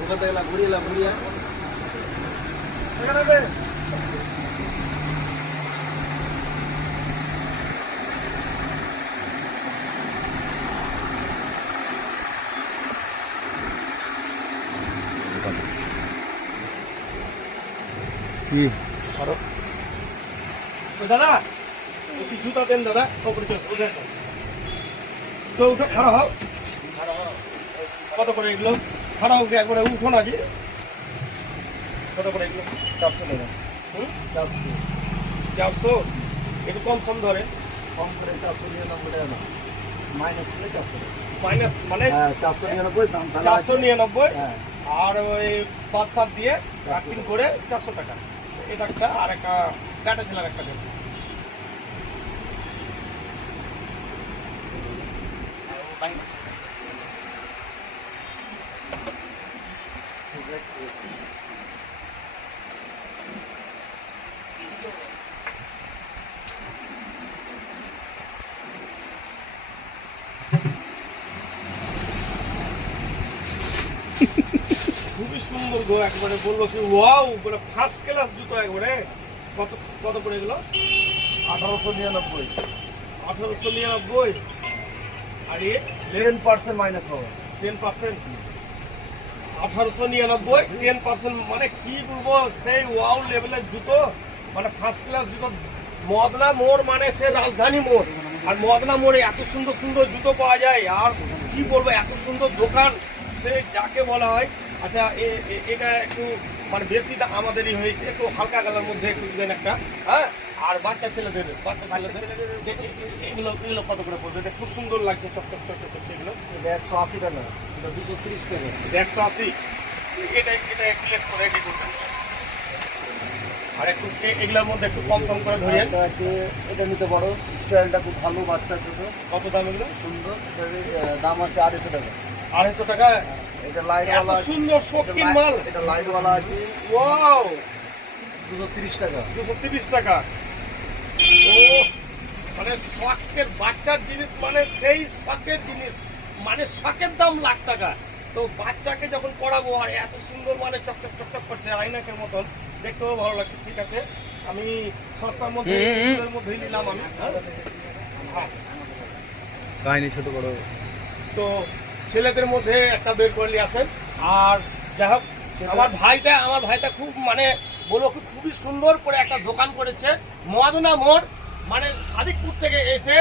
ওখান থেকে ঘুরিয়ে কি দাদা একটু জুতা দেন দাদা ওপরে উঠে আসো তো উঠে খাড়া হও কত করে এগুলো খাড়া হোক একবারে উঠো না যে কত করে এগুলো 400 টাকা 400 একটু কম সম ধরে কম করে 499 টাকা না মাইনাস করে 400 টাকা মাইনাস মানে হ্যাঁ 499 দাম 499 হ্যাঁ আর ওই 5-7 দিয়ে রাখিন করে 400 টাকা এটা একটা আর একটা কাটা ছেলার একটা দেন খুবই সুন্দর গো একবারে বললো কি ওয়াও বলে ফার্স্ট ক্লাস জুতো একবারে কত কত পড়ে গেল 1899 1899 আর এ 10% মাইনাস পাবো 10% 1899 10% মানে কি বলবো সেই ওয়াও লেভেলের জুতো মানে ফার্স্ট ক্লাস জুতো মদনা মোড় মানে সে রাজধানী মোড় আর মদনা মোড়ে এত সুন্দর সুন্দর জুতো পাওয়া যায় আর কি বলবো এত সুন্দর দোকান সে যাকে বলা হয় আচ্ছা এটা একটু মানে বেশি আমাদেরই হয়েছে একটু হালকা কালার মধ্যে একটু দেন একটা হ্যাঁ আর বাচ্চা ছেলেদের এগুলো এগুলো কত করে পড়বে এটা খুব সুন্দর লাগছে চকচক চকচক সেগুলো 180 টাকা এটা 230 টাকা 180 এটা এটা একটু লেস করে রেডি করবেন আর একটু এগুলোর মধ্যে একটু কম সম করে ধরিয়ে এটা আছে এটা নিতে পারো স্টাইলটা খুব ভালো বাচ্চা ছোট কত দাম এগুলো সুন্দর এটার দাম আছে 250 টাকা 250 টাকা এটা লাইট এত ওয়ালা সুন্দর শৌখিন মাল এটা লাইট ওয়ালা আছে ওয়াও 230 টাকা 230 টাকা ও মানে শখের বাচ্চার জিনিস মানে সেই শখের জিনিস মানে শখের দাম লাখ টাকা তো বাচ্চাকে যখন পড়াবো আর এত সুন্দর মানে চকচক চকচক করছে আইনাকের মতন দেখতেও ভালো লাগছে ঠিক আছে আমি সস্তার মধ্যে এর মধ্যেই নিলাম আমি হ্যাঁ কাহিনী ছোট বড় তো ছেলেদের মধ্যে একটা বের করলে আসেন আর যাই হোক আমার ভাইটা খুব মানে বলো খুবই সুন্দর করে একটা দোকান করেছে মদনা মোড় মানে সাদিকপুর থেকে এসে